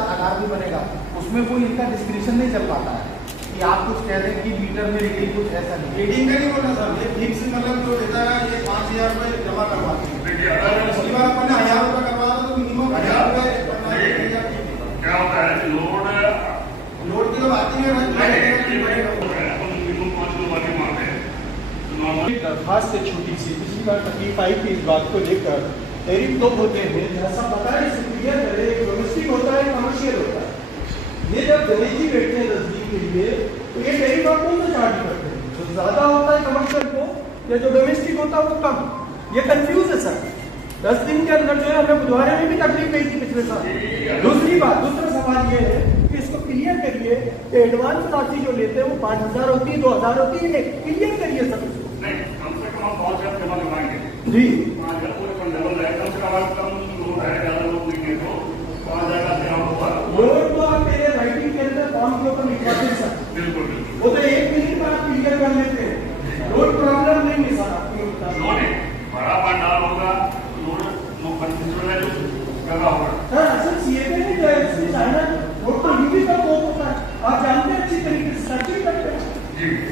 साथ आधार भी बनेगा, उसमें कोई इनका डिस्क्रिप्शन नहीं चल पाता है कि आप कुछ कह दें कि मीटर में रीडिंग कुछ ऐसा नहीं। रीडिंग का नहीं बोला सर, ये फिक्स मतलब जो देता है ये 5,000 रुपये जमा करवाते हैं। पिछली बार अपन ने 1,000 रुपये करवाया था तो मिनिमम 1,000 रुपये क्या होता है लोड की तो बात ही नहीं एक दरखास्त है छोटी सी, पिछली बार तकलीफ आई थी इस बात को लेकर। टैरिफ दो होते हैं, जैसा पता है क्लियर करे, डोमेस्टिक होता है, कमर्शियल होता है। ये जब दहेजी बैठते हैं 10 दिन के लिए तो ये टैरिफ आप कौन सा चार्ज करते हैं? जो ज्यादा होता है कमर्शियल को या जो डोमेस्टिक होता है वो कम? ये कंफ्यूज है सर। 10 दिन के अंदर जो है हमें बुधवार में भी तकलीफ गई थी पिछले साल। दूसरा सवाल ये है कि इसको क्लियर करिए कि एडवांस राशि जो लेते हैं वो 5,000 होती है, 2,000 होती है, क्लियर करिए सर। नहीं, कम से कम 5,000 जमा करवाएंगे जी। 5,000 पूरे कंट्रोल है, कम से कम लोग है, ज्यादा लोग नहीं तो 5,000 का जमा होगा। लोग तो आप मेरे राइटिंग के अंदर फॉर्म के ऊपर लिखवाते हैं सर। बिल्कुल वो तो 1 मिनट में आप क्लियर कर लेते हैं, रोड प्रॉब्लम नहीं है सर आपकी। बड़ा पंडाल होगा, लोग होगा सर असल सीएपी नहीं जो है इसमें चाइना रोड तो यूपी का कोप होता है, आप जानते हैं अच्छी तरीके से, सर्चिंग करते हैं।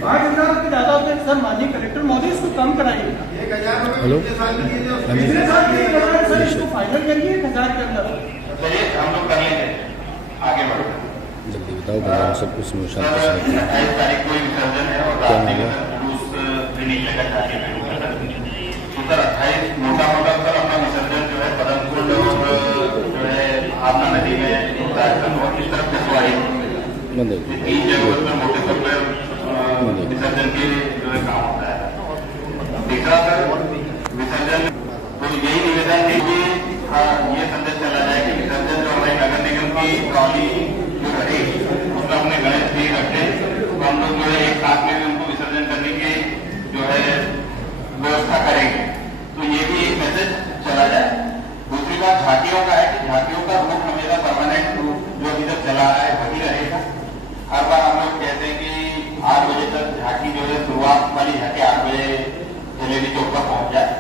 5,000 रुपये ज्यादा होते हैं सर। माननीय कलेक्टर महोदय इसको कम कराइए। 1,000 हेलो पिछले साल के लिए पिछले साल के 1,000 सर, इसको फाइनल करिए 1,000 के अंदर। चलिए हम लोग कर लेंगे, आगे बढ़ो। जल्दी बताओ भगवान सब कुछ शांति से। 28 तारीख को विसर्जन है और रात में जुलूस भी निकलेगा जाके पे तो सर 28 मोटा सर अपना विसर्जन जो है पदमपुर जो है आपना नदी में और इस तरफ पिछवाड़ी तीन जगहों पर मोटे तौर पर विसर्जन के जो है काम होता है। तीसरा सर विसर्जन तो यही निवेदन है कि ये संदेश चला जाए कि विसर्जन जो हमारे नगर निगम की ट्रॉली जो रहेगी उसमें अपने गणेश भी रखे तो हम लोग जो है एक साथ में उनको विसर्जन करने की जो है व्यवस्था करेंगे। तो ये भी एक मैसेज चला जाए। दूसरी बात झांकियों का है कि झांकियों का रूट हमेशा परमानेंट रूट जो अभी तक चला है वही रहेगा। हर बार हम लोग कहते हैं कि 8 बजे तक झांकी जो है शुरुआत वाली झांकी 8 बजे जलेबी चौक पर पहुंच जाए।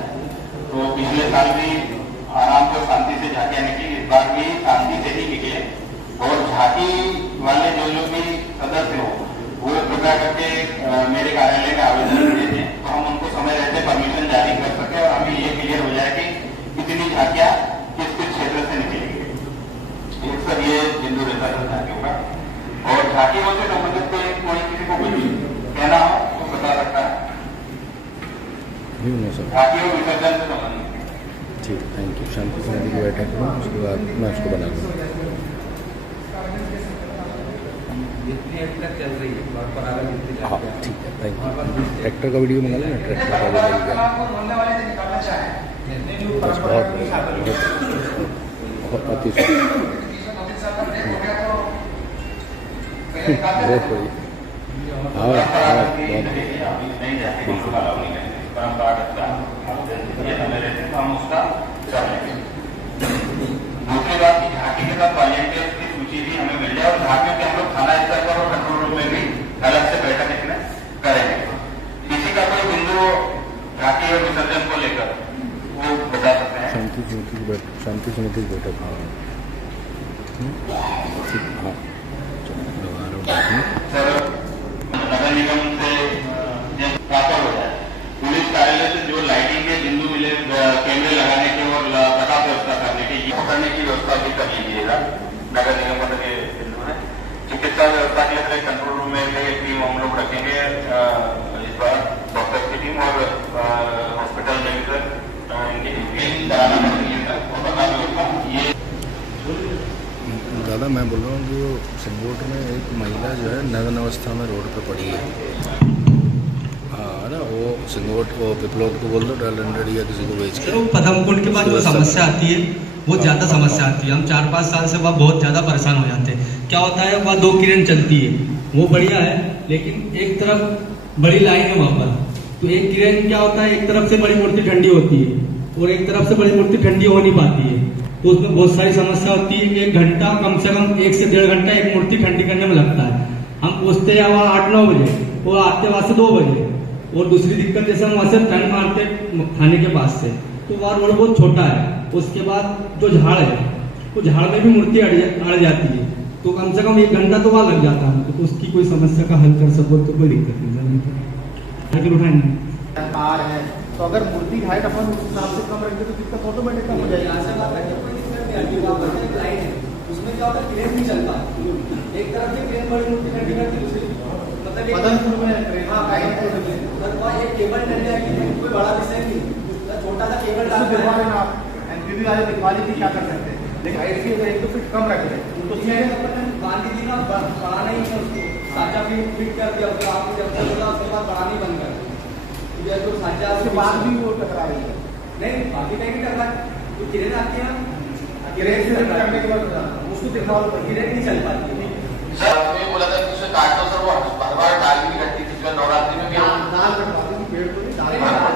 तो पिछले साल भी आराम से शांति से झांकियां निकली, इस बार भी शांति से ही निकले और झांकी वाले जो लोग भी सदस्य हो वो कृपया करके मेरे कार्यालय में आवेदन देते हैं तो हम उनको समय रहते परमिशन जारी कर सके और हमें ये क्लियर हो जाए कि कितनी झांकियां किस किस क्षेत्र से निकलेंगी। एक सर ये बिंदु रहता है झांकियों का। और झांकियों से संबंधित कोई किसी को कुछ कहना हो तो बता सकता है। झांकियों विसर्जन से संबंधित। ठीक, थैंक यू। शांति समिति की बैठक में उसके बाद मैं उसको बना दूँगा। चल रही है हाँ ठीक है, थैंक यू। ट्रैक्टर का वीडियो मंगा लेना, ट्रैक्टर का बस बहुत अति बहुत बढ़िया। दूसरी बात की झांकी के साथ वॉलंटियर्स की सूची भी हमें मिल जाए और झांकियों के हम लोग थाना स्तर पर और कंट्रोल रूम में भी अलग से बैठक इसमें करेंगे। किसी का कोई बिंदु झांकी और विसर्जन को लेकर वो बता सकते हैं। शांति समिति की बैठक। ठीक, हाँ सर नगर निगम से ट्रांसफर हो जाए, पुलिस कार्यालय से जो लाइटिंग के बिंदु मिले कैमरे लगाने के और प्रकाश व्यवस्था करने के ये पकड़ने की व्यवस्था भी कर लीजिएगा। नगर निगम का ये बिंदु है। चिकित्सा व्यवस्था के लिए कंट्रोल रूम में एक टीम हम लोग रखेंगे इस बार, डॉक्टर की टीम और हॉस्पिटल में इनकी टीम कराना पड़ेगी। ये दादा मैं बोल रहा हूँ कि वो सिंगोट में एक महिला जो है नग्न अवस्था में रोड पे पड़ी है। हाँ ना, वो सिंगोट को पिपलोट को बोल दो $100 या किसी को बेच के। पदमकुंड के बाद जो समस्या आती है वो ज़्यादा समस्या आती है। हम 4-5 साल से वहाँ बहुत ज़्यादा परेशान हो जाते हैं। क्या होता है, वहाँ 2 किरण चलती है, वो बढ़िया है, लेकिन एक तरफ बड़ी लाइन है वहाँ पर। तो एक किरण क्या होता है, एक तरफ से बड़ी मूर्ति ठंडी होती है और एक तरफ से बड़ी मूर्ति ठंडी हो नहीं पाती है। तो उसमें बहुत सारी समस्या होती है। 1 घंटा कम से कम 1 से 1.5 घंटा एक मूर्ति ठंडी करने में लगता है। हम पूछते हैं वहाँ 8-9 बजे, वो आते वहाँ से 2 बजे। और दूसरी दिक्कत जैसे हम वहाँ से टर्न मारते थाने के पास से, तो वहाँ रोड बहुत छोटा है। उसके बाद जो झाड़ है तो झाड़ में भी मूर्ति अड़ जाती है, तो कम से कम 1 घंटा तो वहाँ लग जाता है हमको। तो उसकी कोई समस्या का हल कर सको तो कोई दिक्कत नहीं उठाएंगे। कार है तो अगर मूर्ति हाइट अपन उस हिसाब से कम रखेंगे तो दिक्कत ऑटोमेटिक कम हो जाएगी। उसमें क्या होता है, क्रेन नहीं चलता, एक तरफ से क्रेन बड़ी मूर्ति खड़ी करती है, मतलब मदनपुर में एक केबल डल जाएगी, कोई बड़ा विषय नहीं, छोटा सा केबल दिखवा लेना आप, एनपीवी वाले दिखवा लीजिए क्या कर सकते हैं, लेकिन हाइट की अगर 1-2 फीट कम रख रहे तो गांधी जी का बढ़ाना ही है, उसको साचा फिट कर दिया, आप जब तक होगा उसके बाद बढ़ाना ही बंद कर दिया, तो साचा उसके बाद भी वो टकरा रही है। नहीं बाकी नहीं टकरा, तो क्रेन आती है ना, क्रेन से करने के बाद उसको दिखा लो, क्रेन नहीं चल पाती है। सर मैं बोला था कि उसे काट दो सर, वो हर बार डाल भी कटती थी, जो नवरात्रि में भी हम दाल कटवा देंगे, पेड़ को नहीं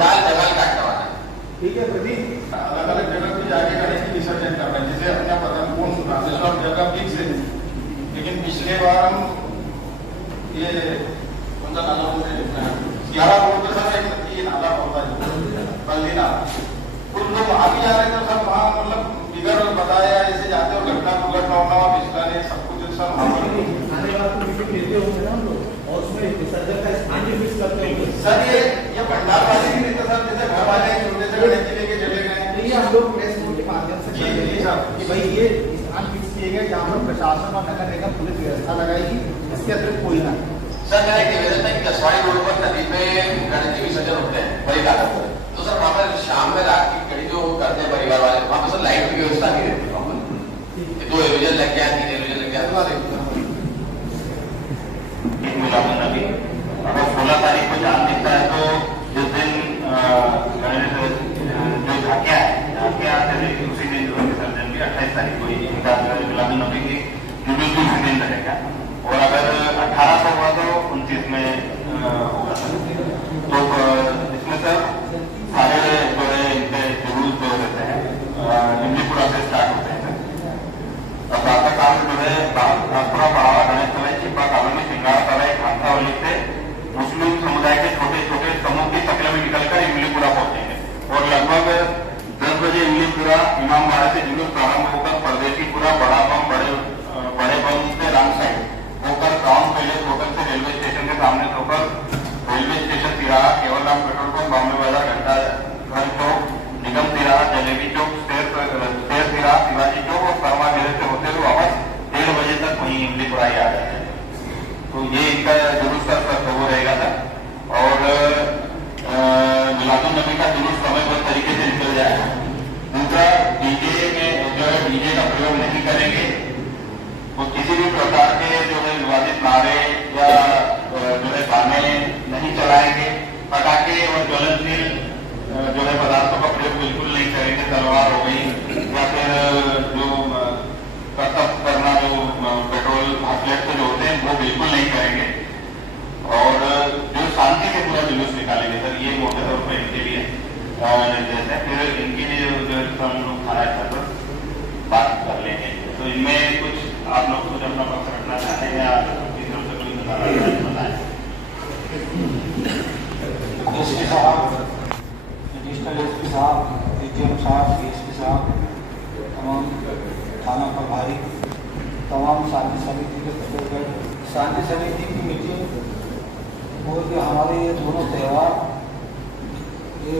दाल जगह काटने वाला है। ठीक है प्रदीप, अलग अलग जगह पे जाके गणेश की विसर्जन कर रहे हैं, जैसे अपना पदमपुर रामेश्वर जगह फिक्स है, लेकिन पिछले बार हम ये उनका नाला बोलते 11 रोड पे सर एक नाला होता है बल्दी नाला, कुछ लोग वहाँ भी जा रहे थे, सब वहाँ मतलब बिगड़ बताया ऐसे जाते हो, घटना दुर्घटना पिछला ने सब कुछ सब आने वाले तो मीटिंग लेते होंगे ना हम लोग, और उसमें विसर्जन का स्थान भी फिक्स करते होंगे। सर ये भंडार वाले भी नहीं था सर, जैसे घर वाले छोटे से गणेश जी लेके चले गए, ये हम लोग प्रेस नोट के माध्यम से कि भाई ये स्थान फिक्स किए गए जहाँ पर प्रशासन और नगर निगम पुलिस व्यवस्था लगाएगी, इसके अतिरिक्त कोई ना। सर मेरा एक निवेदन है कि कसवाड़ी रोड पर नदी में गणेश जी विसर्जन होते हैं बड़ी लागत पर, तो सर वहाँ पर शाम में रात की कड़ी जो करते हैं परिवार वाले, वहाँ पर सर लाइट की व्यवस्था नहीं रहती, 2 एविजन लग गया, 3 एविजन लग गया, नदी अगर 16 तारीख को चांद दिखता है तो जिस दिन जो झाकिया उसी दिन जो विसर्जन भी 28 तारीख को गुलाबी नबी की जुलूस भी उसी दिन रहेगा, और अगर 18 को हुआ तो 29 में होगा सर। तो इसमें सर सारे जो है इनके जुलूस जो रहते हैं इमलीपुरा से स्टार्ट होते हैं, और प्रातः काल जो है पूरा बढ़ावा गणेश तलाई, चिप्पा कॉलोनी, सिंगार तलाई, खांसावली से मुस्लिम समुदाय के छोटे छोटे समूह की शक्ल में निकलकर इमलीपुरा पहुंचेंगे, और लगभग 10 बजे इमलीपुरा इमामबाड़ा से जुलूस प्रारंभ होकर परदेशीपुरा, बड़ा बम, बड़े बम से रंग साइड होकर टाउन पैलेस होटल से रेलवे स्टेशन के सामने से होकर रेलवे स्टेशन तिराहा, केवलराम पेट्रोल पंप, बॉम्बे बाजार, घंटा घर चौक, निगम तिराहा, जलेबी चौक, शेर तिराहा, शिवाजी चौक और शर्मा घेरे से होते हुए वापस 1:30 बजे तक वहीं इमलीपुरा ही आ गए हैं। तो ये इनका जुलूस का वो रहेगा था, और मिलादुन नबी का जुलूस समयबद्ध तरीके से निकल जाएगा। दूसरा, डीजे में जो है डीजे का प्रयोग नहीं करेंगे, तो किसी भी प्रकार के जो है विवादित नारे या जो है गाने नहीं चलाएंगे, पटाखे और ज्वलनशील जो है पदार्थों का प्रयोग बिल्कुल नहीं करेंगे, तलवार हो गई या फिर जो कर्तव्य करना जो पेट्रोल हाफलेट से जो होते हैं वो बिल्कुल नहीं करेंगे, और जो शांति से पूरा जुलूस निकालेंगे सर, ये मोटे तौर पर इनके लिए निर्देश है। फिर इनके लिए जो हम लोग थाना स्तर पर बात कर लेंगे। तो इनमें कुछ आप लोग कुछ अपना पक्ष रखना चाहते हैं या किसी तरफ से कोई बताएं? एसपी साहब, एडिशनल एसपी साहब, एजीएम साहब, डीएसपी साहब, तमाम थाना प्रभारी, तमाम शांति समिति के सदस्य, शांति समिति की मीटिंग और कि हमारे ये दोनों त्यौहार ये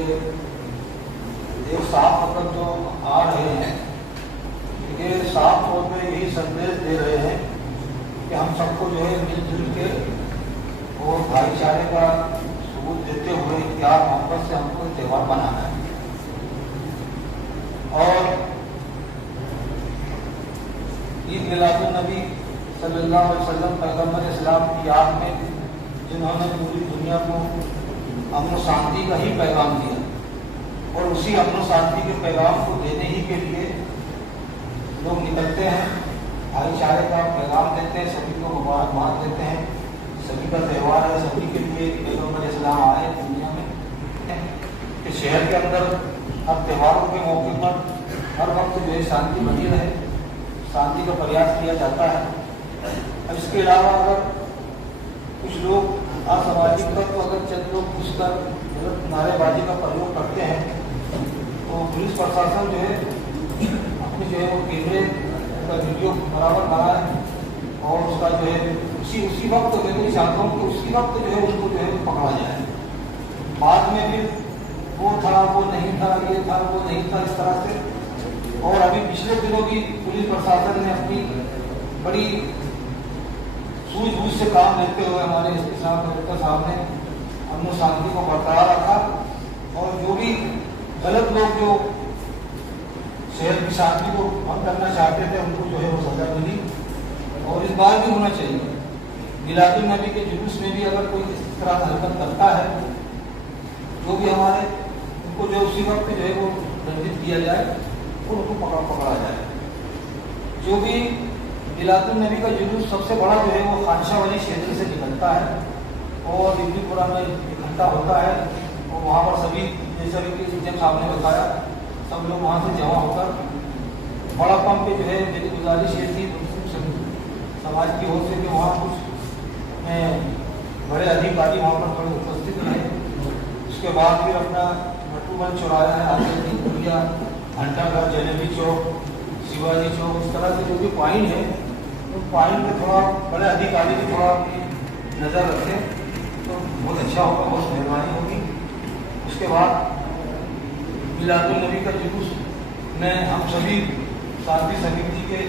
एक साफ मतलब जो आ रहे हैं, ये साफ तौर पे यही संदेश दे रहे हैं कि हम सबको जो है मिलजुल के और भाईचारे का सबूत देते हुए प्यार मोहब्बत से हमको त्यौहार मनाना है। और ईद मिलादुन नबी सल्लल्लाहु अलैहि वसल्लम पैगम्बर इस्लाम की याद में जिन्होंने पूरी दुनिया को अमन शांति का ही पैगाम दिया, और उसी अमन शांति के पैगाम को देने ही के लिए लोग निकलते हैं, भाईचारे का पैगाम देते हैं, सभी को मुबारकबाद देते हैं, सभी का त्यौहार है, सभी के लिए पैगम्बर इस्लाम आए दुनिया में कि शहर के अंदर हर त्योहारों के मौके पर हर वक्त जो है शांति बनी रहे, शांति का प्रयास किया जाता है। अब इसके अलावा अगर कुछ लोग असामाजिक तत्व अगर चंद लोग घुसकर गलत नारेबाजी का प्रयोग करते हैं, तो पुलिस प्रशासन जो है अपने जो है वो कैमरे उसका वीडियो बराबर बना है और उसका जो है उसी वक्त मैं तो चाहता हूँ कि उसी वक्त जो है उनको जो है पकड़ा जाए। बाद में फिर वो था, वो नहीं था, ये था, वो नहीं था, इस तरह से। और अभी पिछले दिनों भी पुलिस प्रशासन ने अपनी बड़ी सूझबूझ से काम लेते हुए हमारे एसपी साहब, कलेक्टर साहब ने अमन शांति को बरकरार रखा और जो भी गलत लोग जो शहर की शांति को भंग करना चाहते थे उनको जो है वो सजा मिली। और इस बार भी होना चाहिए, मिलादुल नबी के जुलूस में भी अगर कोई इस तरह का हरकत करता है जो भी हमारे उनको जो उसी वक्त जो है वो दंडित किया जाए, उनको पकड़ा जाए। जो भी मिलादुल नबी का जुलूस सबसे बड़ा जो है वो खानशाह वाली क्षेत्र से निकलता है और दिल्लीपुरा में इकट्ठा होता है और वहाँ पर सभी जैसा कि जब साहब ने बताया सब लोग वहाँ से जमा होकर बड़ा पंप पे जो है मेरी गुजारिश ये थी समाज की ओर से कि वहाँ कुछ बड़े अधिकारी वहाँ पर थोड़े उपस्थित रहे। उसके बाद फिर अपना मटूबल चौराया है, आगे पुलिया, घंटाघर, जलेबी चौक, शिवाजी चौक, इस तरह से जो भी पॉइंट है उन पॉइंट पे थोड़ा बड़े अधिकारी भी थोड़ा नज़र रखें तो बहुत अच्छा होगा, बहुत मेहरबानी होगी। उसके बाद मिलादुल नबी का जुलूस में हम सभी शांति समिति के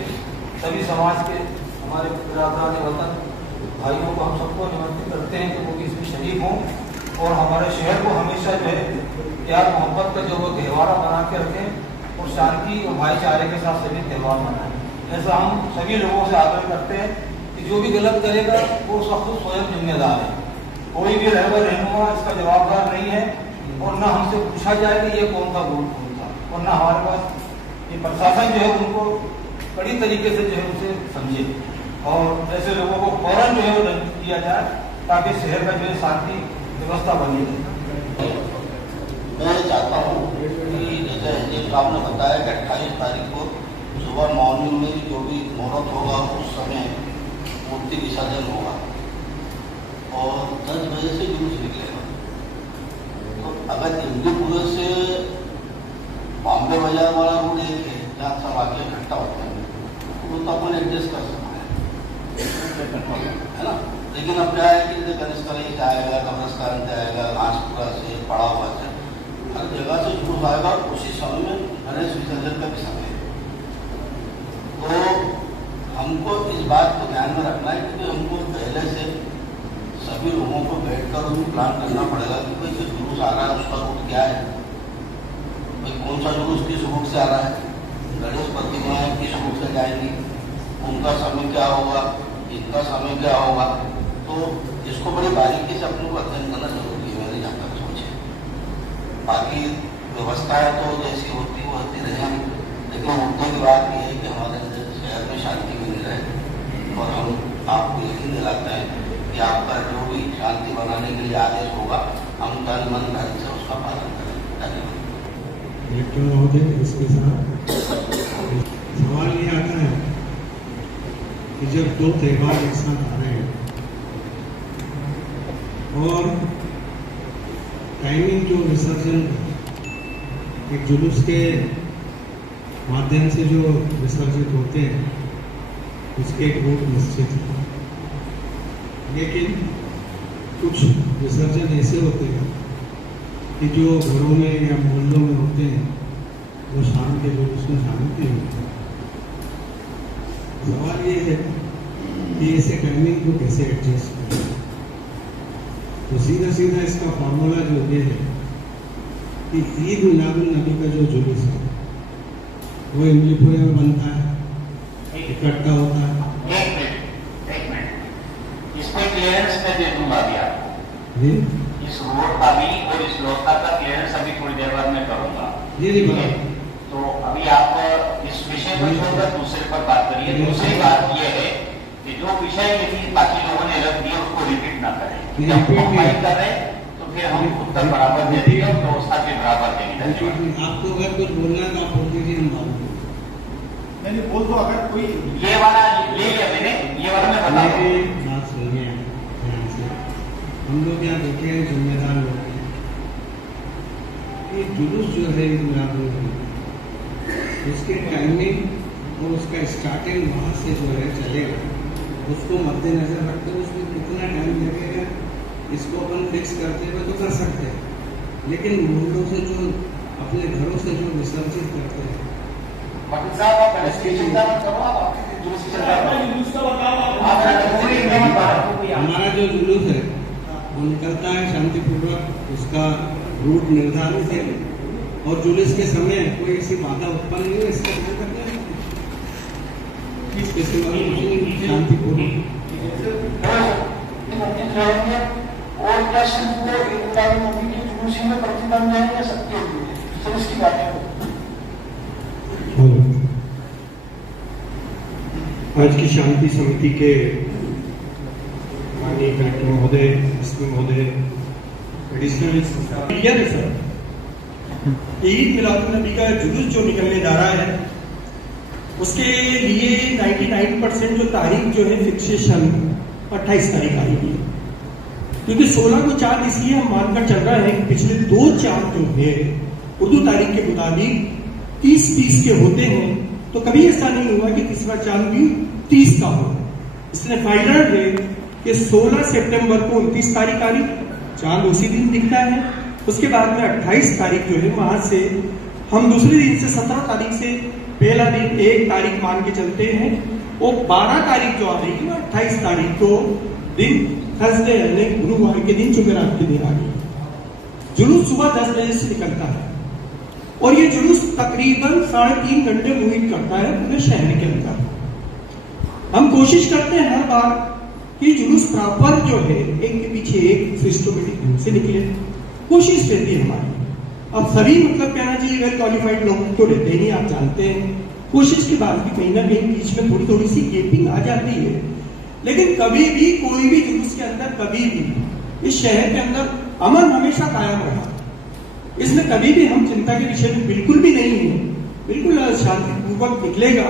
सभी समाज के हमारे बिरादरान वतन भाइयों को हम सबको निमंत्रित करते हैं कि वो भी इसमें शरीक हों और हमारे शहर को हमेशा जो है प्यार मोहब्बत का जो वो त्यौहार बना के रखें और शांति और भाईचारे के साथ सभी त्यौहार मनाएं। ऐसा हम सभी लोगों से आग्रह करते हैं कि जो भी गलत करेगा वो सब तो स्वयं जिम्मेदार है, कोई भी रहनुमा इसका जवाबदार नहीं है और न हमसे पूछा जाए कि ये कौन था कौन था, और न हमारे पास ये प्रशासन जो है उनको कड़ी तरीके से जो है उसे समझे और ऐसे लोगों को फौरन जो है वो दंडित किया जाए ताकि शहर का जो है शांति व्यवस्था बनी रहे। मैं चाहता हूँ कि जैसे आपने बताया कि 28 तारीख को सुबह मॉर्निंग में जो भी मुहूर्त होगा उस समय मूर्ति विसर्जन होगा और 10 बजे से जुलूस निकलेगा। तो अगर दिल्लीपुरा से बॉम्बे बाजार वाला रूट एक है जहाँ सब आगे इकट्ठा होते हैं वो तो अपन एडजस्ट कर सकते हैं, है ना। लेकिन अब क्या है कि जैसे गणेशतली से आएगा, कब्रस्तान से आएगा, घासपुरा से, पड़ा हुआ से, हर जगह से जुलूस आएगा और उसी समय में गणेश विसर्जन का भी समय है। तो हमको इस बात को ध्यान में रखना है कि हमको पहले से सभी लोगों को बैठकर भी प्लान करना पड़ेगा कि भाई जो जुलूस आ रहा है उसका रूट क्या है, भाई कौन सा जुलूस किस रूट से आ रहा है, गणेश प्रतिमाएं किस रूट से जाएंगी, उनका समय क्या होगा, इनका समय क्या होगा। तो इसको बड़ी बारीकी से अपने को अध्ययन करना जरूरी है, मैंने जहाँ तक सोचे। बाकी व्यवस्थाएं तो जैसी होती वो होती रहेंगी, लेकिन मुद्दे की बात यह है कि हमारे शहर में शांति बनी रहे और हम आपको यकीन दिलाते हैं कि आपका जो भी शांति बनाने के लिए आदेश होगा हम तन मन धन से उसका पालन करेंगे। धन्यवाद। कलेक्टर महोदय, इसके साथ सवाल ये आता है कि जब दो त्यौहार एक साथ आ रहे हैं और टाइमिंग जो विसर्जन एक जुलूस के माध्यम से जो विसर्जित होते हैं उसके एक रूट निश्चित है, लेकिन कुछ विसर्जन ऐसे होते हैं कि जो घरों में या मोहल्लों में होते हैं वो शाम के जुलूस में शामिल नहीं होते। सवाल ये है कि ऐसे टाइमिंग को कैसे एडजस्ट करें। तो सीधा इसका फॉर्मूला जो ये है कि ईद मिलादुल नबी का जो जुलूस है वो इमलीपुरे में बनता है, इकट्ठा होता है। एक मिनट इसमें क्लियरेंस मैं दे दूंगा अभी आपको। जी इस रोड का भी और इस लोका का क्लियरेंस अभी थोड़ी देर बाद मैं करूंगा। जी तो अभी आप इस विषय को छोड़कर दूसरे पर बात करिए। दूसरी बात यह है कि जो विषय यदि बाकी लोगों ने रख दिया उसको रिपीट ना करें। जब हम फाइल कर रहे हैं तो फिर हम उत्तर बराबर दे देंगे और व्यवस्था के बराबर देंगे। आपको अगर कुछ बोलना है तो आप बोल दीजिए, हम बात नहीं बोल दो। अगर कोई ये वाला ले लिया मैंने, ये वाला मैं बता रहा हूँ। बात सुनिए ध्यान से। हम लोग यहाँ बैठे हैं, जिम्मेदार लोग हैं। ये जुलूस जो है उसके टाइमिंग और उसका स्टार्टिंग वहाँ से जो है चलेगा, उसको मद्देनजर रखते हुए उसमें कितना टाइम लगेगा इसको अपन फिक्स करते हुए तो कर सकते हैं, लेकिन मोहल्लों से जो अपने घरों से जो विसर्जित करते हैं वकील साहब, आप गणेश की चिंता मत करो, आप आपकी जुलूस की चिंता करो। हमारा जो जुलूस है वो निकलता है शांतिपूर्वक, उसका रूट निर्धारित है और जुलूस के समय कोई ऐसी बाधा उत्पन्न नहीं है, इसका ध्यान रखना है। इसके सिवा शांतिपूर्वक और क्या सिर्फ वो ईद नबी की जुलूस में प्रतिबंध है या सबके लिए, सर इसकी बातें आज की शांति समिति के माननीय कलेक्टर महोदय, एसपी महोदय, एडिशनल क्लियर है सर। ईद मिलादुन नबी का जुलूस जो निकलने जा रहा है उसके लिए 99% जो तारीख जो है फिक्सेशन 28 तारीख आ रही है, क्योंकि 16 को चांद इसलिए हम मानकर चल रहा है कि पिछले 2 चांद जो है उर्दू तारीख के मुताबिक 30-30 के होते हैं, तो कभी ऐसा नहीं हुआ कि तीसरा चांद भी 30 का हो। इसलिए फाइनल है कि 16 सितंबर को 29 तारीख आ रही, चांद उसी दिन दिखता है। उसके बाद में 28 तारीख जो है वहां से हम दूसरे दिन से 17 तारीख से पहला दिन 1 तारीख मान के चलते हैं, और 12 तारीख जो आ रही है 28 तारीख को दिन थर्सडे यानी गुरुवार के दिन जुमेरात के दिन आ रही है। जुलूस सुबह 10 बजे से निकलता है और ये जुलूस तकरीबन 3.5 घंटे मुहित करता है पूरे शहर के अंदर। हम कोशिश करते हैं हर बार कि जुलूस प्रॉपर जो है एक के पीछे एक सिस्टमेटिक ढंग से निकले, कोशिश रहती है हमारी। अब सभी मतलब कहना चाहिए वेल क्वालिफाइड लोग तो रहते ही नहीं, आप जानते हैं, कोशिश के बाद भी कहीं ना कहीं बीच में थोड़ी थोड़ी सी गेपिंग आ जाती है, लेकिन कभी भी कोई भी जुलूस के अंदर कभी भी इस शहर के अंदर अमन हमेशा कायम रहा। इसमें कभी भी हम चिंता के विषय में बिल्कुल भी नहीं है, बिल्कुल शांतिपूर्वक निकलेगा।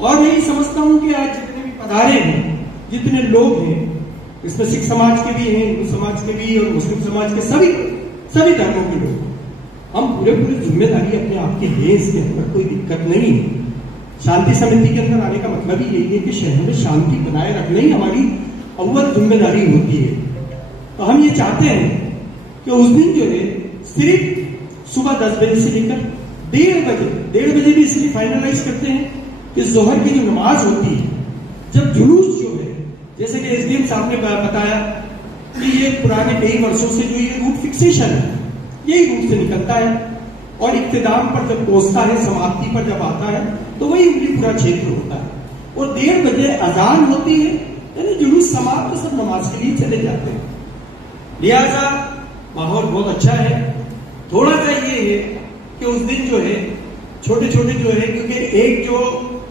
और मैं समझता हूं कि आज जितने भी पधारे हैं, जितने लोग हैं, इसमें सिख समाज के भी हैं, हिंदू समाज के भी और मुस्लिम समाज के सभी धर्मों के लोग, हम पूरे जिम्मेदारी अपने आप की है, इसके अंदर कोई दिक्कत नहीं है। शांति समिति के अंदर आने का मतलब ही यही है कि शहर में शांति बनाए रखना ही हमारी अव्वल जिम्मेदारी होती है। तो हम ये चाहते हैं कि उस दिन जो है सिर्फ सुबह 10 बजे से लेकर 1:30 बजे भी इसलिए फाइनलाइज करते हैं कि जोहर की जो नमाज होती है, जब जुलूस जो है, जैसे कि एसडीएम साहब ने बताया कि ये पुराने कई वर्षों से जो ये रूट फिक्सेशन है, यही रूट से निकलता है और इख्तिताम पर जब पहुंचता है, समाप्ति पर जब आता है, तो वही पूरा क्षेत्र होता है। और 1:30 बजे अजान होती है, यानी जुलूस समाप्त, तो सब नमाज के लिए चले जाते हैं। लिहाजा माहौल बहुत अच्छा है। थोड़ा सा ये है कि उस दिन जो है छोटे छोटे जो है, क्योंकि एक जो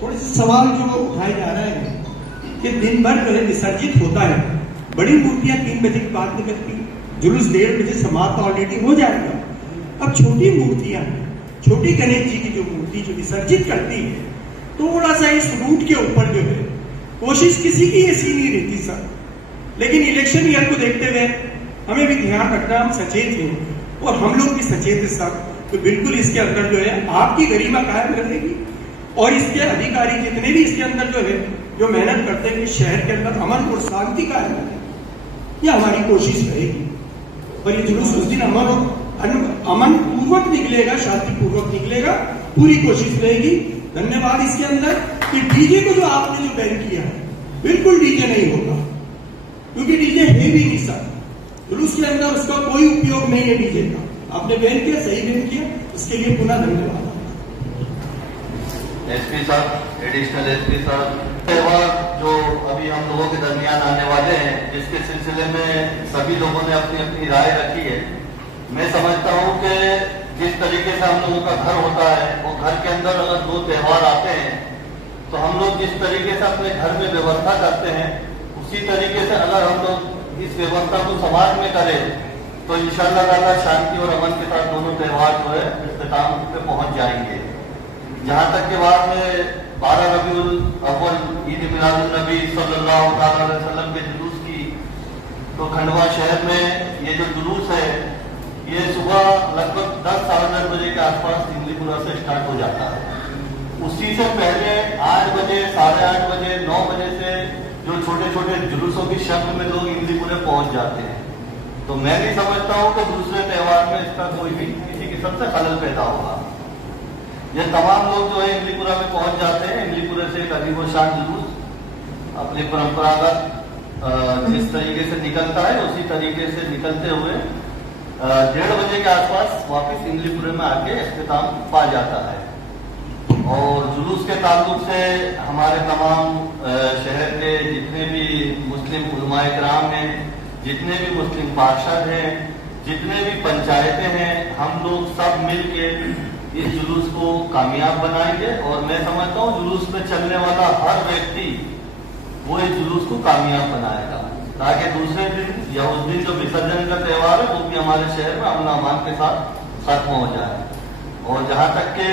थोड़े से सवाल जो उठाया जा रहा है कि दिन भर जो है विसर्जित होता है, बड़ी मूर्तियां 3 बजे के बाद निकलती, जुलूस 1:30 बजे समाप्त ऑलरेडी हो जाएगा। अब छोटी मूर्तियां, छोटी गणेश जी की जो मूर्ति जो विसर्जित करती है, थोड़ा सा इस रूट के ऊपर जो है कोशिश किसी की ऐसी नहीं रहती सर, लेकिन इलेक्शन ईयर को देखते हुए हमें भी ध्यान रखना, हम सचेत हैं और हम लोग भी सचेत हैं सर, तो बिल्कुल इसके अंदर जो है आपकी गरिमा कायम रहेगी और इसके अधिकारी जितने भी इसके अंदर जो है जो मेहनत करते हैं कि शहर के अंदर अमन और शांति कायम रहे, यह हमारी कोशिश रहेगी। और ये जुलूस उस दिन अमन पूर्वक निकलेगा, शांति पूर्वक निकलेगा, पूरी कोशिश रहेगी। धन्यवाद। इसके अंदर कि डीजे को जो आपने जो बैन किया है, बिल्कुल डीजे नहीं होगा, क्योंकि डीजे है भी नहीं सर, जुलूस के अंदर उसका कोई उपयोग नहीं है डीजे का। आपने बैन किया, सही बैन किया, उसके लिए पुनः धन्यवाद। एसपी साहब, एडिशनल एसपी साहब, त्यौहार जो अभी हम लोगों के दरमियान आने वाले हैं, जिसके सिलसिले में सभी लोगों ने अपनी अपनी राय रखी है, मैं समझता हूं कि जिस तरीके से हम लोगों का घर होता है, वो घर के अंदर अगर 2 त्यौहार आते हैं तो हम लोग जिस तरीके से अपने घर में व्यवस्था करते हैं, उसी तरीके से अगर हम लोग इस व्यवस्था को समाज में करें तो इंशाअल्लाह ताला शांति और अमन के साथ दोनों त्यौहार जो है इख्तिताम पे पहुंच जाएंगे। जहाँ तक के बाद में 12 रबीउल अव्वल ईद मिलादुन नबी सल्लल्लाहु अलैहि वसल्लम के जुलूस की, तो खंडवा शहर में ये जो जुलूस है ये सुबह लगभग 10 साढ़े 10 बजे के आसपास सिंगलीपुरा से स्टार्ट हो जाता है। उसी से पहले 8 बजे, 8:30 बजे, 9 बजे से जो छोटे छोटे जुलूसों की शक्ल में लोग इमलीपुरे पहुंच जाते हैं। तो मैं नहीं समझता हूं कि दूसरे त्योहार में इसका कोई भी किसी किस्म से खलल पैदा होगा। ये तमाम लोग जो है इमलीपुरा में पहुंच जाते हैं। इमलीपुरे से एक अजीब व शान जुलूस अपनी परंपरागत जिस तरीके से निकलता है उसी तरीके से निकलते हुए 1:30 बजे के आसपास वापस इमलीपुरे में आके इख्तिताम पा जाता है। और जुलूस के ताल्लुक से हमारे तमाम शहर के जितने भी मुस्लिम उलमाए किराम हैं, जितने भी मुस्लिम पार्षद हैं, जितने भी पंचायतें हैं, हम लोग सब मिल के इस जुलूस को कामयाब बनाएंगे। और मैं समझता हूँ जुलूस में चलने वाला हर व्यक्ति वो इस जुलूस को कामयाब बनाएगा, ताकि दूसरे दिन या उस दिन जो विसर्जन का त्यौहार है वो भी हमारे शहर में अमन अमान के साथ खत्म हो जाए। और जहाँ तक के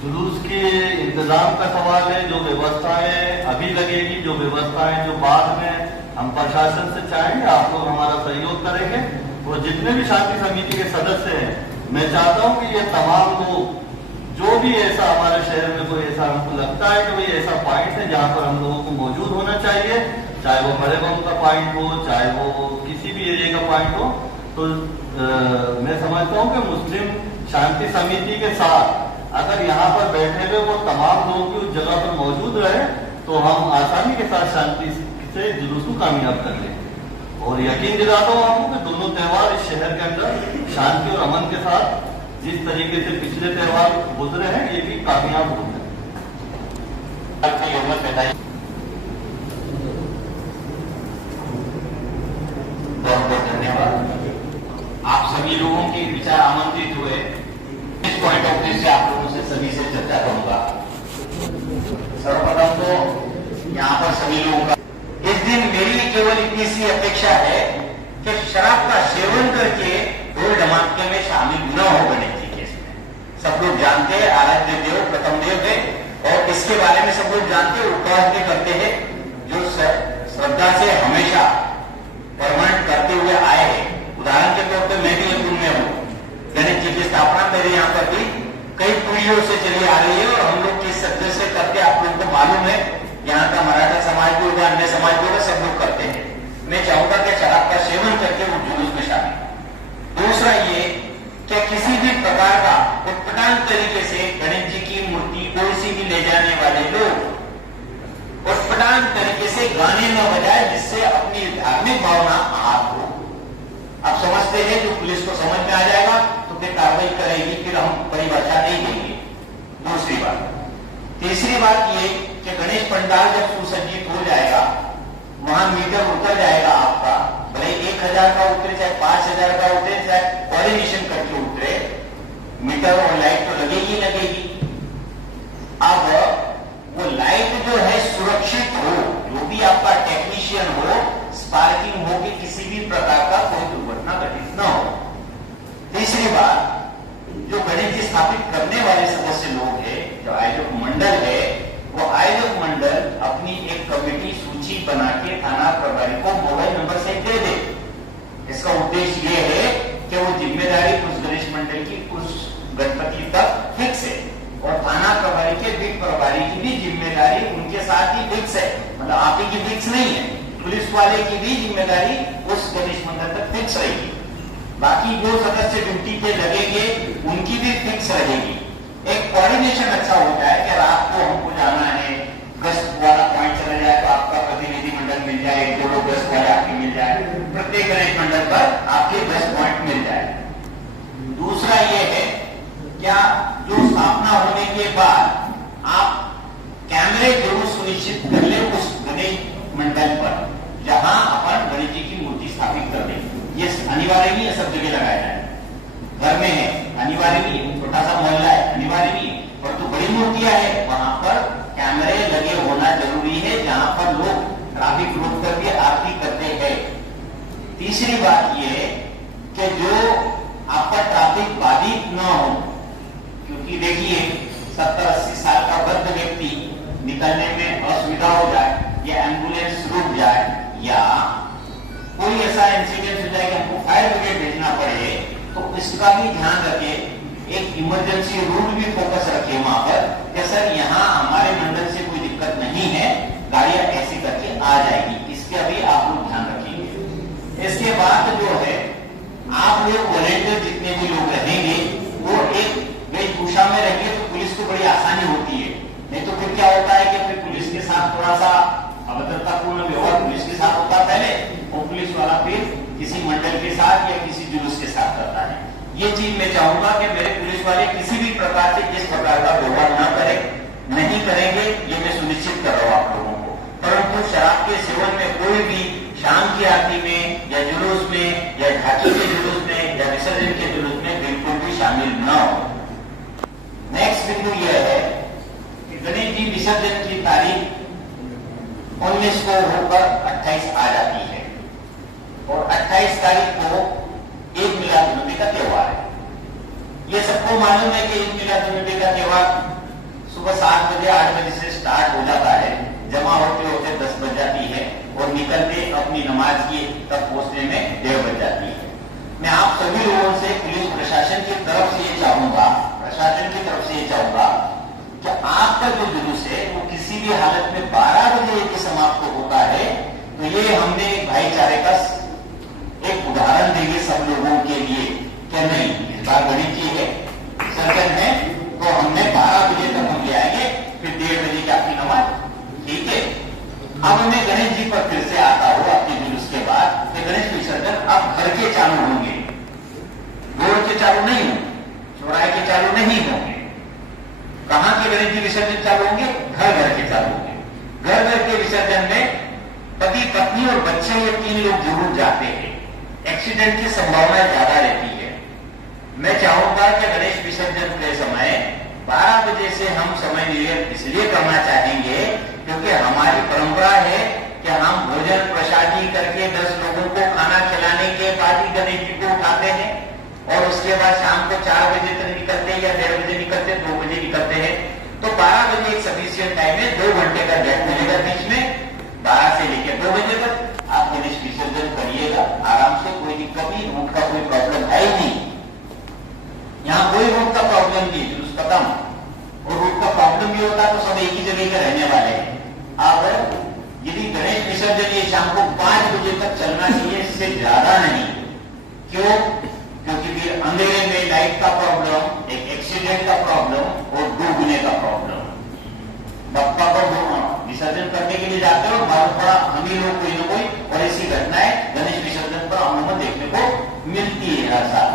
जुलूस के इंतजाम का सवाल है, जो व्यवस्थाएं अभी लगेगी, जो व्यवस्थाएं जो बाद में हम प्रशासन से चाहेंगे आप लोग हमारा सहयोग करेंगे। और जितने भी शांति समिति के सदस्य हैं, मैं चाहता हूं कि ये तमाम लोग जो भी ऐसा हमारे शहर में कोई ऐसा हमको लगता है कि भाई ऐसा पॉइंट है जहां पर हम लोगों को मौजूद होना चाहिए, चाहे वो बड़े बम का पॉइंट हो, चाहे वो किसी भी एरिया का पॉइंट हो, तो मैं समझता हूं कि मुस्लिम शांति समिति के साथ अगर यहाँ पर बैठे हुए वो तमाम लोग भी उस जगह पर मौजूद रहे तो हम आसानी के साथ शांति से जुलूस को कामयाब कर लेंगे। और यकीन दिलाता हूँ आपको कि दोनों त्यौहार इस शहर के अंदर शांति और अमन के साथ जिस तरीके से पिछले त्यौहार गुजरे हैं ये भी कामयाब होंगे। बहुत बहुत धन्यवाद। आप सभी लोगों के विचार आमंत्रित हुए। इस पॉइंट ऑफ व्यू से आप लोगों से सभी से चर्चा करूंगा। सर्वप्रथम तो यहाँ पर सभी लोगों का इस दिन मेरी केवल इतनी सी अपेक्षा है कि शराब का सेवन करके ढोल धमाके में शामिल न हो गणेश जी के इसमें। सब लोग जानते हैं आराध्य देव प्रथम देव है और इसके बारे में सब लोग जानते हैं, उपवास भी करते हैं, जो श्रद्धा से हमेशा परमानेंट करते हुए आए हैं। उदाहरण के तौर पर मैं भी एक में हूँ। गणेश जी की स्थापना मेरे यहाँ पर भी कई पीढ़ियों से चली आ रही है और हम लोग किस सज्जन से करते आप लोगों को मालूम है। यहाँ का मराठा समाज भी होगा, अन्य समाज भी होगा, सब लोग करते हैं। मैं चाहूंगा कि शराब का सेवन करके वो जुलूस में शामिल। दूसरा ये कि किसी भी प्रकार का उटपटांग तरीके से गणेश जी की मूर्ति कोई सी भी ले जाने वाले लोग उटपटांग तरीके से गाने न बजाए जिससे अपनी धार्मिक भावना आहत हो। आप समझते हैं जो पुलिस को समझ में आ जाएगा तो फिर कार्रवाई करेगी, फिर हम परिभाषा नहीं देंगे। दूसरी बात। तीसरी बात ये कि गणेश पंडाल जब सुसज्जित हो जाएगा वहां मीटर उतर जाएगा आपका, भले 1000 का उतरे चाहे 5000 का उतरे चाहे कोऑर्डिनेशन करके उतरे, मीटर और लाइट तो लगेगी लगेगी। अब वो लाइट जो है सुरक्षित हो, जो भी आपका टेक्नीशियन हो, स्पार्किंग हो कि किसी भी प्रकार का कोई दुर्घटना घटित न हो। तीसरी बात, जो गणेश जी स्थापित करने वाले सदस्य लोग हैं, जो आयोजक मंडल है, वो आयोजक मंडल अपनी एक कमेटी सूची बना के थाना प्रभारी को मोबाइल नंबर से दे दे। इसका उद्देश्य ये है कि वो जिम्मेदारी उस गणेश मंडल की उस गणपति तक फिक्स है और थाना प्रभारी के बीट प्रभारी की भी जिम्मेदारी उनके साथ ही फिक्स है। मतलब आप ही की फिक्स नहीं है, पुलिस वाले की भी जिम्मेदारी उस गणेश मंडल तक फिक्स रहेगी। बाकी जो सदस्य ड्यूटी पे लगेंगे उनकी भी फिक्स रहेगी। एक कोऑर्डिनेशन अच्छा होता है कि रात को हमको जाना है, गश्त वाला पॉइंट चला जाए तो आपका प्रतिनिधि मंडल मिल जाए, 2 लोग गश्त वाले आपके मिल जाए, प्रत्येक गणेश मंडल पर आपके गश्त पॉइंट मिल जाए। दूसरा ये है क्या जो स्थापना होने के बाद आप कैमरे जरूर सुनिश्चित कर ले उस गणेश मंडल पर जहां अपन गणेश जी की मूर्ति स्थापित कर दें। ये अनिवार्य नहीं है सब जगह लगाया जाए, घर में है अनिवार्य नहीं है, छोटा सा मोहल्ला है अनिवार्य नहीं है, और तो बड़ी मूर्तियां है वहां पर कैमरे लगे होना जरूरी है जहां पर लोग ट्रैफिक रोक करके आरती करते हैं। तीसरी बात यह कि जो आपका ट्रैफिक बाधित न हो, क्योंकि देखिए 70-80 साल का वृद्ध व्यक्ति निकलने में असुविधा हो जाए या एम्बुलेंस रुक जाए या कोई ऐसा इंसिडेंट हो जाए कि हमको फायर ब्रिगेड भेजना पड़े, तो इसका भी ध्यान रखें एक इमरजेंसी रूल भी फोकस रखे वहां पर कि सर यहाँ हमारे मंडल से कोई दिक्कत नहीं है, गाड़ियां ऐसे करके आ जाएगी। इसका भी आप लोग ध्यान रखेंगे। इसके बाद जो है आप लोग वॉलेंटियर जितने भी लोग रहेंगे वो एक वेशभूषा में रहेंगे तो पुलिस को बड़ी आसानी होती है। नहीं तो फिर क्या होता है कि फिर पुलिस के साथ थोड़ा सा अभद्रतापूर्ण व्यवहार पुलिस के साथ होता पहले, और पुलिस वाला फिर किसी मंडल के साथ या किसी जुलूस के साथ करता है। ये चीज मैं चाहूंगा कि मेरे पुलिस वाले किसी भी प्रकार से इस प्रकार का व्यवहार न करें, नहीं करेंगे, ये मैं सुनिश्चित कर रहा हूं आप लोगों को। परंतु शराब के सेवन में कोई भी शाम की आरती में या जुलूस में या झांकी के जुलूस में या विसर्जन के जुलूस में बिल्कुल भी शामिल न हो। नेक्स्ट बिंदु यह है कि गणेश जी विसर्जन की तारीख 19 को होकर 28 आ जाती है और 28 तारीख को ईद मिलाद नबी का त्योहार है। ये सबको मालूम है कि ईद मिलाद नबी का त्योहार सुबह 7 बजे 8 बजे से स्टार्ट हो जाता है, जमा होते होते 10 बज जाती है और निकलते अपनी नमाज की तक पहुंचने में 1:30 बज जाती है। मैं आप सभी लोगों से पुलिस प्रशासन की तरफ से ये चाहूंगा, प्रशासन की तरफ से ये चाहूंगा कि आपका जो जुलूस है वो किसी भी हालत में 12 बजे के समाप्त होता है। तो ये हमने भाईचारे का एक उदाहरण देंगे सब लोगों के लिए क्या नहीं, इस बार गणेश जी है विसर्जन है तो हमने 12 बजे तक हम ले आएंगे, फिर 1:30 बजे की आपकी नमाज, ठीक है। अब मैं गणेश जी पर फिर से आता हूं आपके जुलूस के बाद कि गणेश विसर्जन अब घर के चालू होंगे, रोड के चालू नहीं होंगे, चौराहे के चालू नहीं होंगे। कहां के गणेश जी विसर्जन चालू होंगे? घर घर के चालू होंगे। घर घर के विसर्जन में पति पत्नी और बच्चे ये 3 लोग जरूर जाते हैं। एक्सीडेंट की संभावना ज्यादा रहती है। मैं चाहूंगा कि गणेश विसर्जन के समय 12 बजे से हम समय निर्धारित इसलिए करना चाहेंगे क्योंकि हमारी परंपरा है कि हम भोजन प्रसादी करके 10 लोगों को खाना खिलाने के बाद ही गणेश जी को उठाते हैं और उसके बाद शाम को 4 बजे तक निकलते हैं या 1:30 बजे निकलते हैं, 2 बजे निकलते हैं। तो 12 बजे एक सफिशिएंट टाइम है, 2 घंटे का गैप मिलेगा बीच में। 12 से लेकर 2 बजे तक आप गणेश विसर्जन करिएगा आराम से, कोई दिक्कत नहीं, रूट का कोई प्रॉब्लम है ही नहीं, यहाँ कोई रूट का प्रॉब्लम नहीं, जुलूस खत्म। और रूट का प्रॉब्लम भी होता तो सब एक ही जगह के रहने वाले हैं। अब यदि गणेश विसर्जन ये शाम को 5 बजे तक चलना चाहिए, इससे ज्यादा नहीं। क्यों? क्योंकि फिर अंधेरे में लाइट का प्रॉब्लम, एक एक्सीडेंट का प्रॉब्लम और डूबने का प्रॉब्लम। बप्पा को विसर्जन करने के लिए जाते हो, मालूम पड़ा हम ही लोग कोई ना कोई, और ऐसी घटनाएं गणेश विसर्जन पर अमूमन देखने को मिलती है हर साल।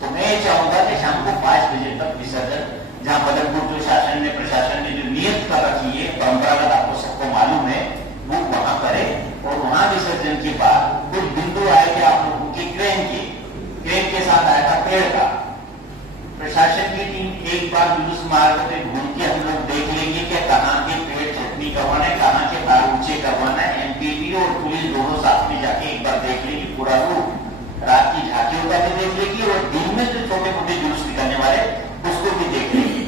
तो मैं ये चाहूंगा कि शाम को 5 बजे तक विसर्जन, जहां बदलपुर जो शासन ने प्रशासन ने जो नियत कर रखी है परंपरागत, आपको सबको मालूम है, वो वहां करे। और वहां विसर्जन के बाद कुछ बिंदु आए कि आप लोगों की क्रेन के साथ आया था पेड़ का। प्रशासन की टीम एक बार जुलूस मार्ग पे घूम के हम लोग देख लेंगे कि कहाँ के पेड़ छटनी करवाना है, कहाँ के तार ऊंचे करवाना है। एमपीपी और पुलिस दोनों साथ में जाके एक बार देख लेंगे पूरा रूट, रात की झांकियों का भी देख लेंगे और दिन में जो छोटे मोटे जुलूस निकलने वाले उसको भी देख लेंगे।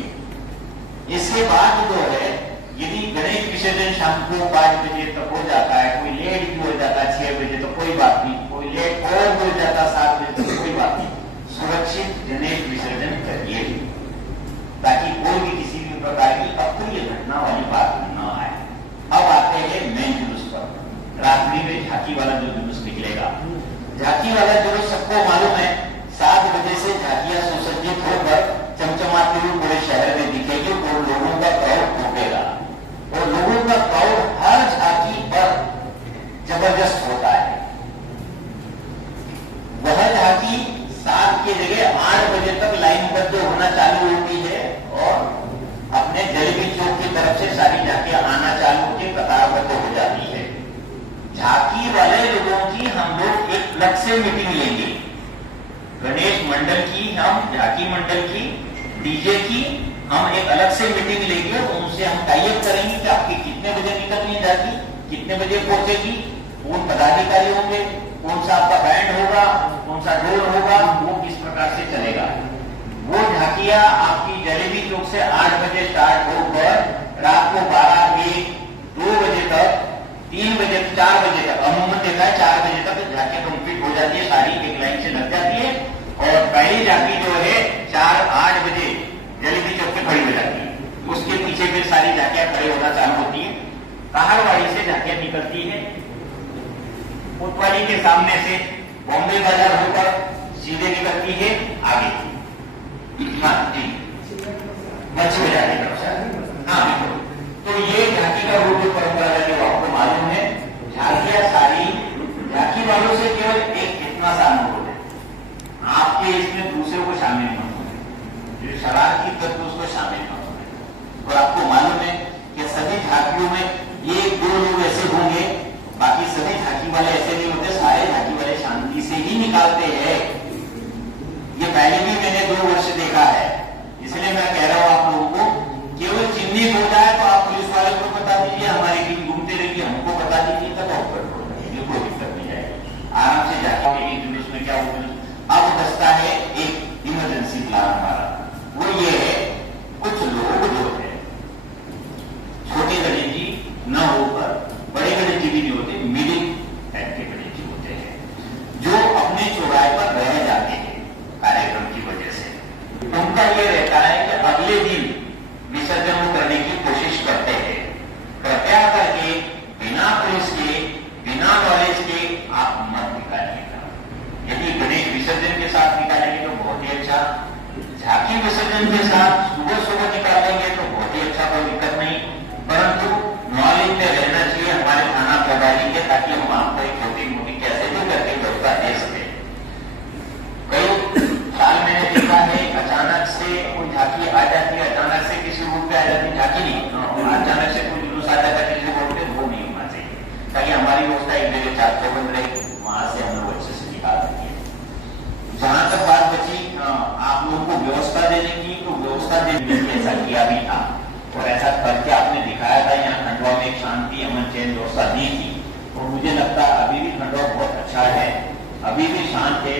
इसके बाद जो है यदि गणेश विसर्जन शाम को 5 बजे तक हो जाता है, कोई लेट भी हो जाता है 6 बजे तो कोई बात नहीं, कोई लेट और हो जाता 7 बजे तो कोई बात नहीं, सुरक्षित गणेश विसर्जन करिए ताकि कोई भी किसी भी प्रकार की अप्रिय घटना वाली बात न आए। अब आते हैं मेन जुलूस पर। रात्रि में झांकी वाला जो जुलूस निकलेगा, झांकी वाला जुलूस सबको मालूम है 7 बजे से झांकियां सुसज्जित होकर चमचमाती हुई पूरे शहर में दिखेगी और लोगों का क्राउड घूमेगा और लोगों का क्राउड हर झांकी पर जबरदस्त होता है। वह झांकी 7 की जगह 8 बजे तक लाइनबद्ध होना चालू होती है और अपने जलेबी चौक की तरफ से सारी झांकियां आना चालू होकर कतारबद्ध हो जाती है। झांकी वाले लोगों की हम लोग एक अलग से मीटिंग लेंगे, गणेश मंडल की, हम झांकी मंडल की, डीजे की हम एक अलग से मीटिंग लेंगे। उनसे हम टाइप करेंगे कि आपकी कितने बजे निकलनी झांकी, कितने बजे पहुंचेगी, कौन पदाधिकारी होंगे, कौन सा आपका बैंड होगा, कौन सा ढोल होगा, वो किस प्रकार से चलेगा। वो झांकियां आपकी जलेबी चौक से 8 बजे स्टार्ट होकर रात को 12, 1, 2 बजे तक, 3 बजे, 4 बजे तक, अमूमन देखा है 4 बजे तक झांकी कंप्लीट हो जाती है, सारी एक लाइन से लग जाती है। और पहली झांकी जो है 4-8 बजे झांकियां खड़े होना चालू होती है। कहारवाड़ी से झांकियां निकलती है, कोतवाली के सामने से बॉम्बे बाजार होकर सीधे निकलती है आगे। हाँ जी, मच्छी बाजार की तरफ से। हाँ बिल्कुल। तो ये झांकी का रूप परंपरा है, आपको मालूम है। झांकियां सारी झांकी वालों से केवल एक इतना सा अनुरोध है, आपके इसमें दूसरे को शामिल न होने, जो शरारती तत्व उसको शामिल न होने। और आपको मालूम है कि सभी झांकियों में ये दो लोग ऐसे होंगे, बाकी सभी झांकी वाले ऐसे नहीं होते। सारे झांकी वाले शांति से ही निकालते हैं। ये पहले भी मैंने 2 वर्ष देखा है, इसलिए मैं कह रहा हूं आप लोगों को, केवल चिन्हित हो जाए तो आप पुलिस वाले को बता दीजिए, हमारी टीम घूमते रहिए, हमको बता दीजिए, तब आप कंट्रोल करिए, कोई दिक्कत नहीं जाएगी। आराम से जाके जुलूस में क्या हो। अब बचता है एक इमरजेंसी प्लान हमारा, वो ये है, कुछ लोग जो है छोटे गणेश जी न होकर बड़े गणेश जी भी जो होते हैं, मिडिल टाइप के गणेश जी होते हैं, जो अपने चौराहे पर रह जाते हैं कार्यक्रम की वजह से। उनका ये रहता है कि अगले दिन विसर्जन करने की कोशिश करते हैं। कृपया करके बिना पुलिस के, बिना नॉलेज के आप मत निकालिएगा। यदि गणेश विसर्जन के साथ निकालेंगे तो बहुत ही अच्छा, झांकी विसर्जन के साथ सुबह सुबह निकालेंगे तो बहुत ही अच्छा, कोई दिक्कत नहीं। परंतु नॉलेज में रहना चाहिए हमारे थाना प्रभारी के, ताकि हम आपको एक छोटी मोटी कैसे भी करके व्यवस्था दे सके। कई साल मैंने देखा है, अचानक से कोई झांकी आ जाती है, अचानक से किसी रूप पे आ जाती है, झांकी नहीं, अचानक से कोई जुलूस आ जाता है किसी रोड पे, वो नहीं होना चाहिए, ताकि हमारी व्यवस्था एक जगह 4 चौबंद रहे, वहां से हम लोग अच्छे से निकाल सकें। जहां तक बात बची आप लोगों को व्यवस्था देने की, तो व्यवस्था देने की ऐसा किया भी था और ऐसा करके आपने दिखाया था। यहाँ खंडवा में एक शांति अमन चैन व्यवस्था दी थी, और मुझे लगता है अभी भी खंडवा बहुत अच्छा है, अभी भी शांत है,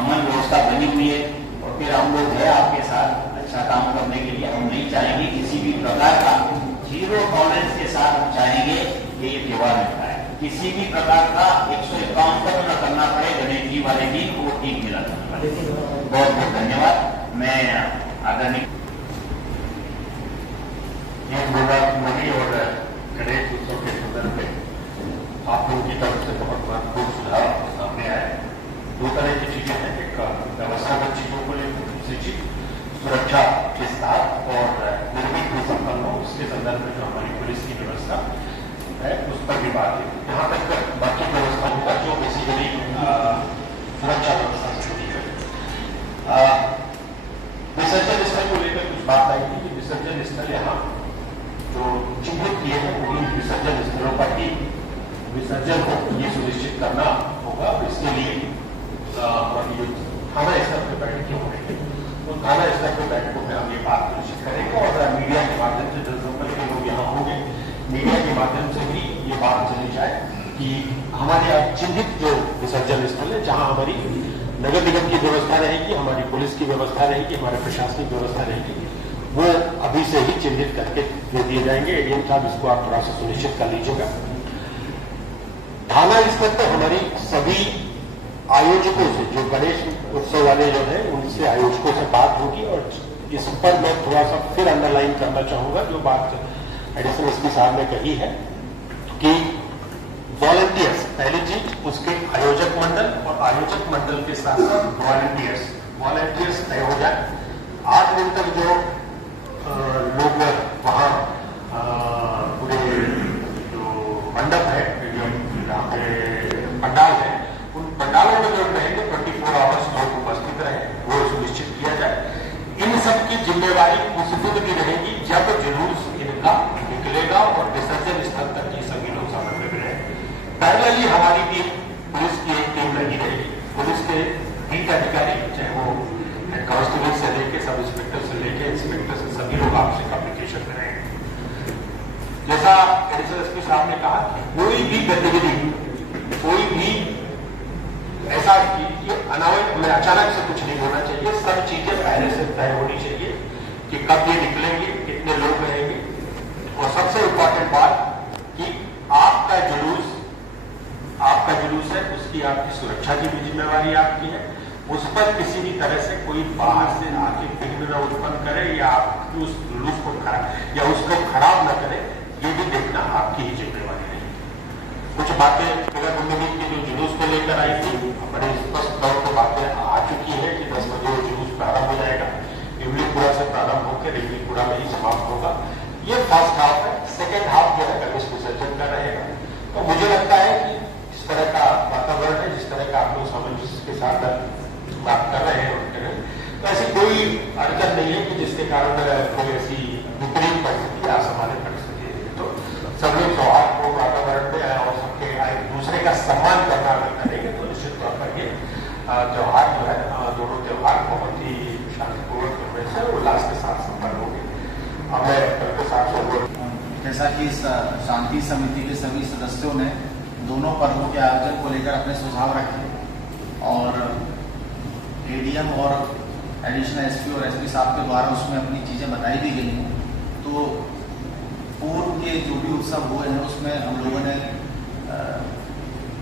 अमन व्यवस्था बनी हुई है। और फिर हम लोग है आपके साथ अच्छा काम करने के लिए। हम नहीं चाहेंगे किसी भी प्रकार का, 0 टॉलरेंस के साथ हम चाहेंगे कि ये त्योहार मिलता है, किसी भी प्रकार का 151 न करना पड़े गणेश जी वाले दिन, वो ठीक मिला था। बहुत बहुत धन्यवाद। मैं आदरणीय मोदी और गणेश उत्सव के संदर्भ में आप लोगों की तरफ से बहुत महत्वपूर्ण सुधार सामने आए। 2 तरह की चीजें हैं, एक व्यवस्थागत चीजों को लेकर, दूसरी चीज सुरक्षा के साथ और निर्मित हो संपन्न हो, उसके संदर्भ में जो हमारी पुलिस की व्यवस्था है उस पर भी बात है। यहाँ तक बाकी व्यवस्थाओं का जो बेसिकली सुरक्षा व्यवस्था से जुड़ी है। विसर्जन स्थल को लेकर कुछ बात आई थी कि विसर्जन स्थल यहाँ जो चिन्हित किए हैं वो इन विसर्जन स्थलों पर ही विसर्जन हो, ये सुनिश्चित करना होगा। इसके लिए थाना स्तर पर बैठकें हो रही है, तो थाना स्तर पर बैठकों में हम ये बात सुनिश्चित करेंगे और मीडिया के माध्यम से जनसंपर्क के लोग यहाँ होंगे, मीडिया के माध्यम से भी ये बात चली जाए कि हमारे यहाँ चिन्हित जो विसर्जन स्थल है, जहाँ हमारी नगर निगम की व्यवस्था रहेगी, हमारी पुलिस की व्यवस्था रहेगी, हमारे प्रशासनिक व्यवस्था रहेगी, वो अभी से ही चिन्हित करके दे दिए जाएंगे। एडीएम साहब इसको आप थोड़ा सा सुनिश्चित कर लीजिएगा। थाना स्तर पर हमारी सभी आयोजकों से, जो गणेश उत्सव वाले जो है, उनसे आयोजकों से बात होगी। और इस पर मैं थोड़ा सा फिर अंडरलाइन करना चाहूंगा जो बात एडिशनल एसपी साहब ने कही है कि वॉलंटियर्स पहली चीज, उसके आयोजक मंडल और आयोजक मंडल के साथ साथ वॉलंटियर्स तय हो जाए। 8 दिन तक जो लोग वहाँ पूरे जो मंडप है, जहाँ पे पंडाल है, उन पंडालों में जो रहेंगे 24 आवर्स लोग उपस्थित रहे, वो सुनिश्चित किया जाए। इन सब की जिम्मेवारी उस दिन की रहेगी जब जुलूस इनका निकलेगा और विसर्जन स्थल तक ये सभी लोग समन्वय में रहेंगे। पैरेलली हमारी टीम, पुलिस की एक टीम लगी रहेगी। पुलिस के 3 अधिकारी, चाहे वो कांस्टेबल से लेके सब इंस्पेक्टर से लेके इंस्पेक्टर से, सभी लोग आपसे कम्युनिकेशन में रहेंगे। जैसा एडिशनल एसपी साहब ने कहा कि कोई भी गतिविधि, कोई भी ऐसा कि अनावश्यक में अचानक से कुछ नहीं होना चाहिए। सब चीजें पहले से तय होनी चाहिए कि कब ये निकलेंगे, कितने लोग रहेंगे, और सबसे इंपॉर्टेंट बात कि आपका जुलूस है, उसकी आपकी सुरक्षा की भी जिम्मेवारी आपकी है। उस पर किसी भी तरह से कोई बाहर से आके विघ्न न उत्पन्न करे या आप उस जुलूस को या उसको खराब न करे, ये भी देखना आपकी ही जिम्मेवारी है। कुछ बातें नगर मंडली के जो जुलूस को लेकर आई थी, बड़े स्पष्ट तौर पर बातें आ चुकी है कि 10 बजे वो जुलूस प्रारंभ हो जाएगा, इमलीपुरा से प्रारंभ होकर इमलीपुरा में ही समाप्त होगा। ये फर्स्ट हाफ है। सेकेंड हाफ जो है गणेश विसर्जन का रहेगा। तो मुझे लगता है कि इस तरह का वातावरण है, जिस तरह का आप लोग सामंजस्य के साथ बात कर रहे हैं, तो ऐसी कोई अड़चन नहीं है कि जिसके कारण कोई ऐसी विपरीत परिस्थिति असमान्य पड़ सके। तो सब लोग सौहार्दपूर्ण वातावरण में और सबके एक दूसरे का सम्मान करना अगर करेंगे तो निश्चित तौर पर ये त्योहार जो है, दोनों त्योहार बहुत ही शांतिपूर्वक से उल्लास के साथ संपन्न होंगे। मैं कल साथ जैसा कि शांति समिति के सभी सदस्यों ने दोनों पर्वों के आयोजन को लेकर अपने सुझाव रखे और एडीएम और एडिशनल एसपी और एसपी साहब के द्वारा उसमें अपनी चीज़ें बताई भी गई हैं। तो पूर्व के जो भी उत्सव हुए हैं उसमें हम लोगों ने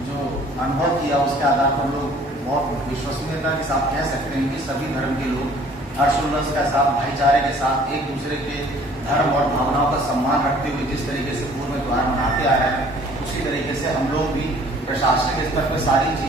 जो अनुभव किया उसके आधार पर हम लोग बहुत विश्वसनीयता के साथ कह सकते हैं कि सभी धर्म के लोग हर्षोल्लास के साथ, भाईचारे के साथ, एक दूसरे के धर्म और भावनाओं का सम्मान रखते हुए जिस तरीके से पूर्व में त्योहार मनाते आ रहे हैं, उसी तरीके से हम लोग भी प्रशासनिक स्तर पर सारी